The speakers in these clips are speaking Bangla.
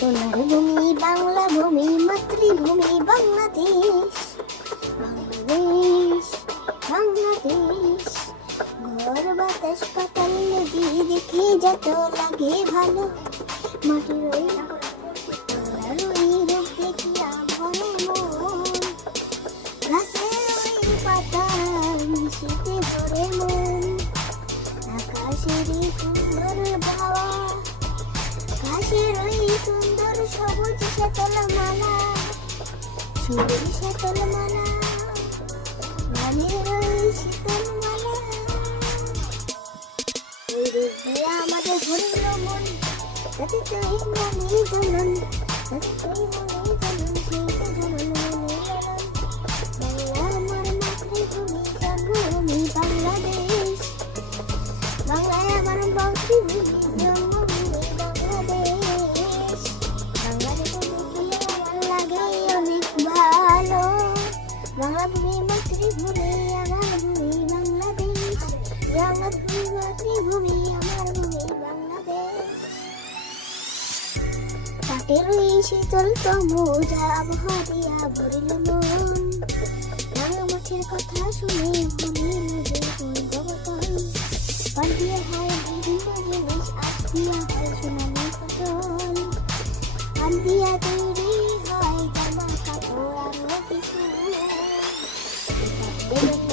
সোনার ভূমি বাংলা ভূমি মাতৃভূমি বাংলাদেশ, বাংলাদেশ, বাংলাদেশ। ঘর বাতাস পাতাল নদী দেখে যত লাগে ভালো, মাটির ওই রূপ দেখিয়া ভরে মন, গাছের ওই পাতা মিশিতে ভরে মন, আকাশের সুন্দর বাবা, ঘাসের ওই সুন্দর সবুজ শীতল মালা, সবুজ শীতল মালা, গানের ওই শীতল মালা। ওই রূপ দিয়ে আমাদের ভরিল মন, তাতে তুই মনে জানন, তাতে তুই মনে জানন, সেই তো জানন মনে জানন। বাংলা আমার মাতৃভূমি জন্মভূমি বাংলাদেশ, বাংলায় আমার মাতৃভূমি জন্মভূমি বাংলাদেশ। বাংলাদেশে দেখলে আমার লাগে অনেক ভালো, বাংলা ভূমি মাতৃভূমি আমার ভূমি বাংলাদেশ, বাংলা ভূমি মাতৃভূমি আমার ভূমি বাংলাদেশ। পাটের ওই শীতলতম আবহাওয়া দিয়া ভরিল মন, রাঙা মাছের কথা শুনে ভরিল জগতন। পাট দিয়ে হয় বিভিন্ন জিনিস, আখ দিয়া হয় সোনালি ফসল, পাট দিয়া তৈরি হয় জামা কাপড় আরো কিছু।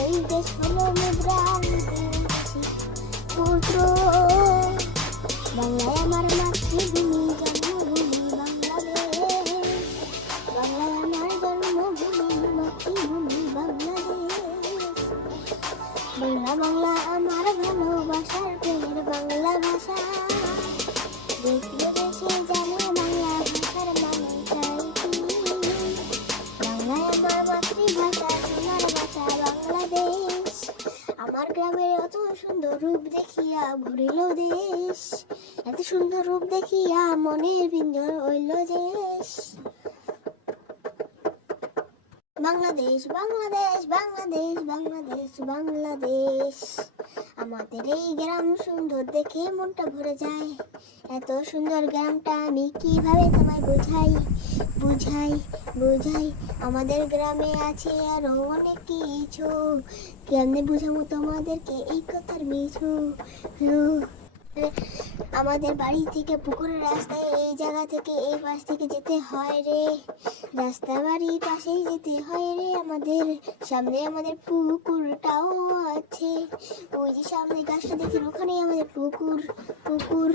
এই দেশ হলো মুদ্রার পুত্র, বাংলায় আমার মাতৃভূমি জন্মভূমি বাংলাদেশ, বাংলায় আমার জন্মভূমি মাতৃভূমি বাংলাদেশ। বাংলা বাংলা আমার ভালোবাসার প্রেমের বাংলা ভাষা, দেশে দেশে জানে বাংলা ভাষার মানে চাই কি। বাংলায় আমার মাতৃভাষা সোনার ভাষা বাংলাদেশ, আমার গ্রামের এত সুন্দর রূপ দেখিয়া ভরিল দেশ, এত সুন্দর রূপ দেখিয়া মনের ভিতর হইল দেশ। বাংলাদেশ, বাংলাদেশ, বাংলাদেশ, বাংলাদেশ, বাংলাদেশ। আমাদের এই গ্রাম সুন্দর দেখে মনটা ভরে যায়, এত সুন্দর গ্রামটা আমি কিভাবে তোমায় বোঝাই, বুঝাই, বুঝাই। আমাদের গ্রামে আছে আরো অনেক কিছু, কেমনে বুঝাবো তোমাদেরকে এই কথার মিছু। আমাদের বাড়ি থেকে পুকুরের রাস্তায় এই জায়গা থেকে এই পাশ থেকে যেতে হয় রে, রাস্তা বাড়ির পাশেই যেতে হয় রে আমাদের। সামনে আমাদের পুকুরটাও আছে, ওই যে সামনে গাছটা দেখি ওখানেই আমাদের পুকুর, পুকুর।